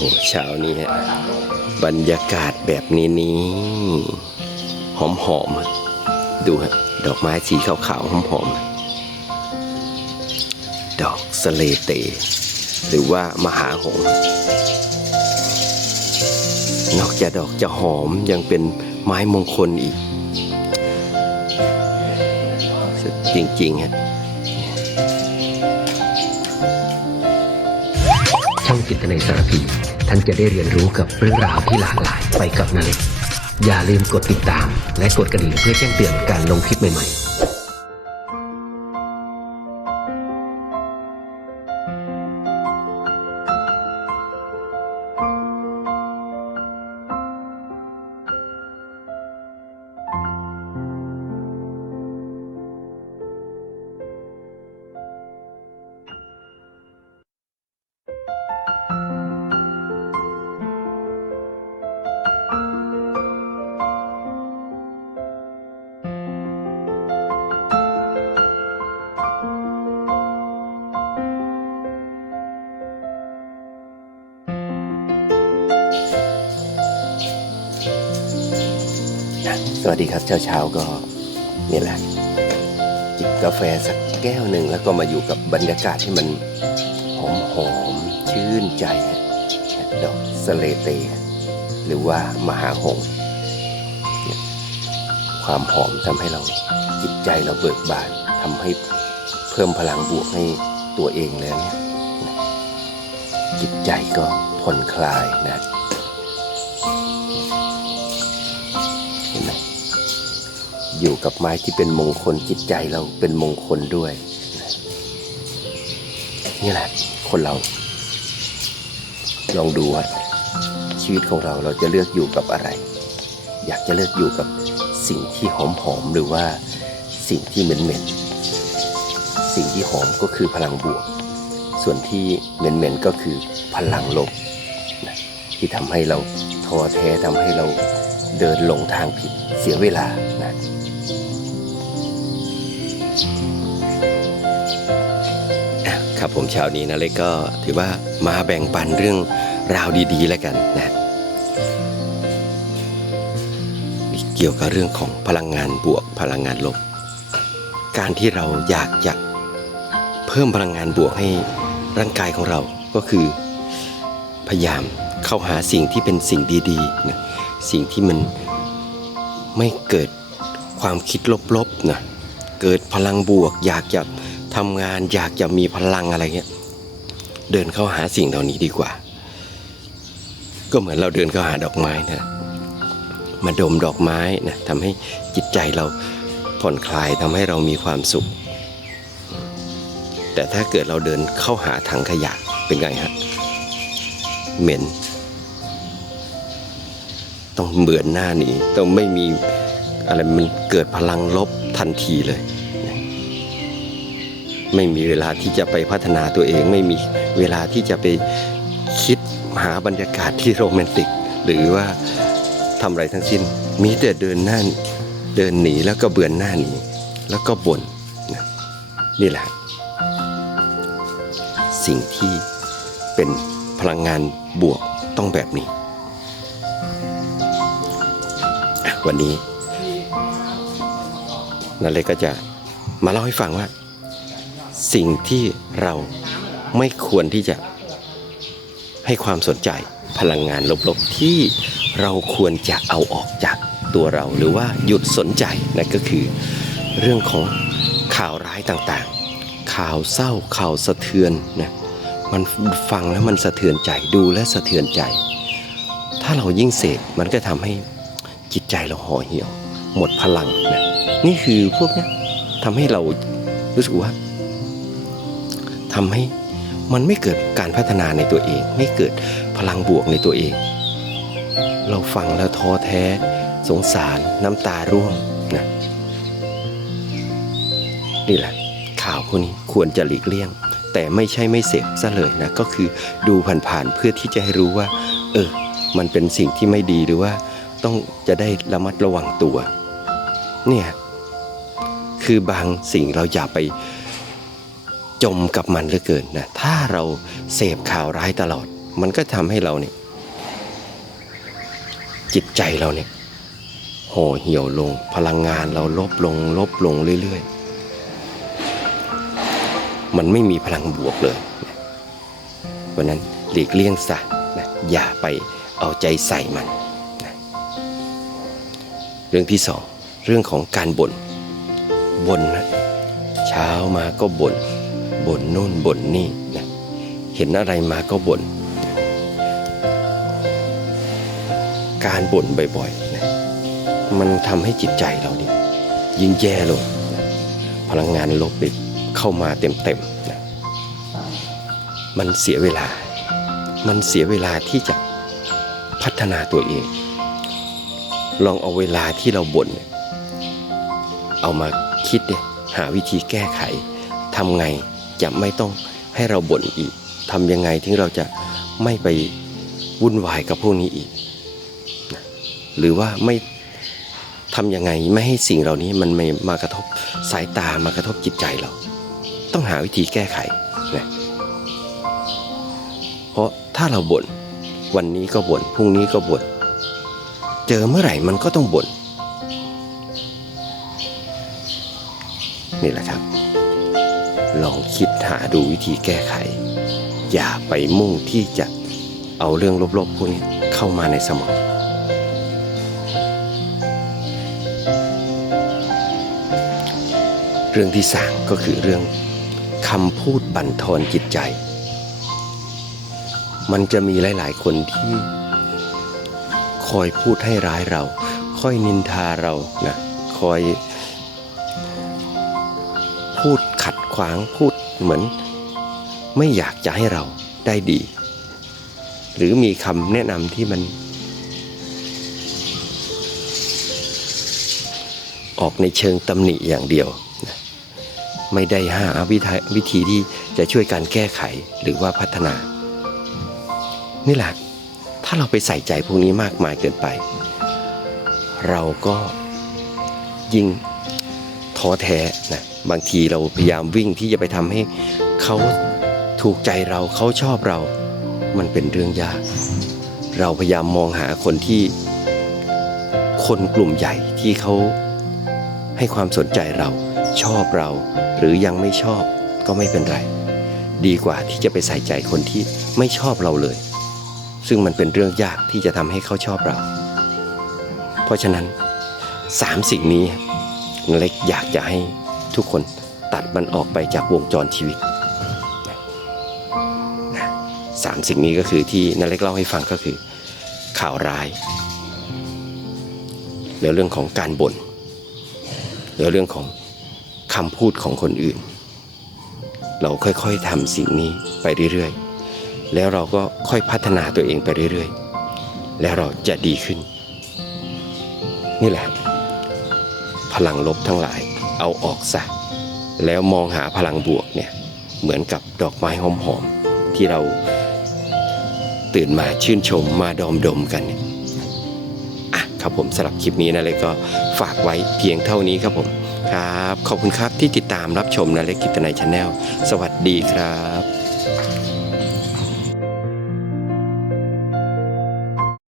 หเช้านี้ฮะบรรยากาศแบบนี้นี้หอมหอมดูฮะดอกไม้สีขาวๆหอมหอมดอกสเลเต หรือว่ามหาหงนอกจากดอกจะหอมยังเป็นไม้มงคลอีก จริงๆฮะ ช่องจิตในสารพี ท่านจะได้เรียนรู้กับเรื่องราวที่หลากหลายไปกับนาเล็กอย่าลืมกดติดตาม และกดกระดิ่งเพื่อแจ้งเตือนการลงคลิปใหม่ๆ สวัสดีครับเช้าๆก็นี่แหละ จิบกาแฟสักแก้วหนึ่งแล้วก็มาอยู่กับบรรยากาศที่มันหอมหอมๆชื่นใจดอกสเลเต หรือว่ามหาหงความหอมทำให้เราจิตใจเราเบิกบานทำให้เพิ่มพลังบวกให้ตัวเองแล้วเนี่ยจิตใจก็ผ่อนคลายนะ อยู่กับไม้ที่เป็นมงคลจิตใจเราเป็นมงคลด้วยนี่แหละคนเรา ลองดูว่าชีวิตของเราเราจะเลือกอยู่กับอะไร อยากจะเลือกอยู่กับสิ่งที่หอมหอมหรือว่าสิ่งที่เหม็นเหม็นสิ่งที่หอมก็คือพลังบวก ส่วนที่เหม็นเหม็นก็คือพลังลบนะที่ทำให้เราท้อแท้ทำให้เราเดินหลงทางผิดเสียเวลานะอะ ครับผมเช้านี้นะเล็กก็ถือว่ามาแบ่งปันเรื่องราวดีๆ แล้วกันนะเกี่ยวกับเรื่องของพลังงานบวกพลังงานลบ การที่เราอยากจะเพิ่มพลังงานบวกให้ร่างกายของเราก็คือ พยายามเข้าหาสิ่งที่เป็นสิ่งดีๆนะสิ่งที่มันไม่เกิดความคิดลบๆนะ เกิดพลังบวก อยากจะทำงาน อยากจะมีพลังอะไรเงี้ยเดินเข้าหาสิ่งเหล่านี้ดีกว่า ก็เหมือนเราเดินเข้าหาดอกไม้นะมาดมดอกไม้นะทำให้จิตใจเราผ่อนคลายทำให้เรามีความสุข แต่ถ้าเกิดเราเดินเข้าหาถังขยะเป็นไงฮะเหม็น ต้องเบื่อหน้าหนีต้องไม่มีอะไรมันเกิดพลังลบ ทันทีเลย ไม่มีเวลาที่จะไปพัฒนาตัวเอง ไม่มีเวลาที่จะไปคิดหาบรรยากาศที่โรแมนติก หรือว่าทำอะไรทั้งสิ้น มีแต่เดินหน้าเดินหนีแล้วก็เบื่อหน้าหนีแล้วก็บ่นนี่แหละ สิ่งที่เป็นพลังงานบวกต้องแบบนี้ วันนี้ นาเล็กก็จะมาเล่าให้ฟังว่า สิ่งที่เราไม่ควรที่จะให้ความสนใจพลังงานลบๆที่เราควรจะเอาออกจากตัวเราหรือว่าหยุดสนใจนั่นก็คือ เรื่องของข่าวร้ายต่างๆ ข่าวเศร้าข่าวสะเทือนนะมันฟังแล้วมันสะเทือนใจดูและสะเทือนใจ ถ้าเรายิ่งเสพมันก็ทำให้จิตใจเราห่อเหี่ยว หมดพลังนะนี่คือพวกเนี้ยทำให้เรารู้สึกว่าทำให้มันไม่เกิดการพัฒนาในตัวเอง ไม่เกิดพลังบวกในตัวเอง เราฟังแล้วท้อแท้ สงสารน้ำตาร่วงนะนี่แหละ ข่าวพวกนี้ควรจะหลีกเลี่ยง แต่ไม่ใช่ไม่เสพซะเลยนะ ก็คือดูผ่านๆเพื่อที่จะให้รู้ว่า เออ มันเป็นสิ่งที่ไม่ดีหรือว่าต้องจะได้ระมัดระวังตัว เนี่ยคือบางสิ่งเราอย่าไปจมกับมันเหลือเกินนะถ้าเราเสพข่าวร้ายตลอด มันก็ทำให้เราเนี่ยจิตใจเราเนี่ยห่อเหี่ยวลงพลังงานเราลบลงลบลงเรื่อยๆ มันไม่มีพลังบวกเลยนะเพราะนั้นหลีกเลี่ยงซะนะอย่าไปเอาใจใส่มันนะเรื่องที่สอง เรื่องของการบ่นบ่นนะเช้ามาก็บ่นบ่นนู่นบ่นนี่นะเห็นอะไรมาก็บ่นการบ่นบ่อยๆนะมันทำให้จิตใจเรานี่ยิ่งแย่ลงนะพลังงานลบเลยเข้ามาเต็มๆนะมันเสียเวลา มันเสียเวลาที่จะพัฒนาตัวเอง ลองเอาเวลาที่เราบ่นเนี่ย เอามาคิดเนี่ยหาวิธีแก้ไขทำไงจะไม่ต้องให้เราบ่นอีกทำยังไงถึงเราจะไม่ไปวุ่นวายกับพวกนี้อีก หรือว่าไม่ทำยังไงไม่ให้สิ่งเหล่านี้มันไม่มากระทบสายตามากระทบจิตใจเรา ต้องหาวิธีแก้ไขนะเพราะถ้าเราบ่นวันนี้ก็บ่นพรุ่งนี้ก็บ่นเจอเมื่อไหร่มันก็ต้องบ่น นี่แหละครับ ลองคิดหาดูวิธีแก้ไข อย่าไปมุ่งที่จะเอาเรื่องลบๆพวกนี้เข้ามาในสมองเรื่องที่สามก็คือเรื่องคำพูดบั่นทอนจิตใจ มันจะมีหลาย ๆ คนที่คอยพูดให้ร้ายเรา คอยนินทาเรานะ คอย พูดขัดขวางพูดเหมือน ไม่อยากจะให้เราได้ดี หรือมีคำแนะนำที่มัน ออกในเชิงตำหนิอย่างเดียว ไม่ได้หาวิธีวิธีที่จะช่วยการแก้ไขหรือว่าพัฒนา นี่แหละถ้าเราไปใส่ใจพวกนี้มากมายเกินไป เราก็ยิ่งท้อแท้นะ บางทีเราพยายามวิ่งที่จะไปทำให้เขาถูกใจเราเขาชอบเรา มันเป็นเรื่องยาก เราพยายามมองหาคนที่คนกลุ่มใหญ่ที่เขาให้ความสนใจเราชอบเรา หรือยังไม่ชอบก็ไม่เป็นไร ดีกว่าที่จะไปใส่ใจคนที่ไม่ชอบเราเลย ซึ่งมันเป็นเรื่องยากที่จะทำให้เขาชอบเรา เพราะฉะนั้นสามสิ่งนี้เล็กอยากจะให้ ทุกคนตัดมันออกไปจากวงจรชีวิตสามสิ่งนี้ก็คือที่นาเล็กเล่าให้ฟังก็คือ ข่าวร้ายแล้วเรื่องของการบ่นหรือเรื่องของคำพูดของคนอื่น เราค่อยๆทำสิ่งนี้ไปเรื่อยๆ แล้วเราก็ค่อยพัฒนาตัวเองไปเรื่อยๆ แล้วเราจะดีขึ้น นี่แหละ พลังลบทั้งหลาย เอาออกซะแล้วมองหาพลังบวกเนี่ยเหมือนกับดอกไม้หอมๆที่เราตื่นมาชื่นชมมาดอมดมกันเนี่ยอะครับผมสำหรับคลิปนี้นะเล็กก็ฝากไว้เพียงเท่านี้ครับผมครับ ขอบคุณครับที่ติดตามรับชมนะเล็กกิตนายชาแนลสวัสดีครับ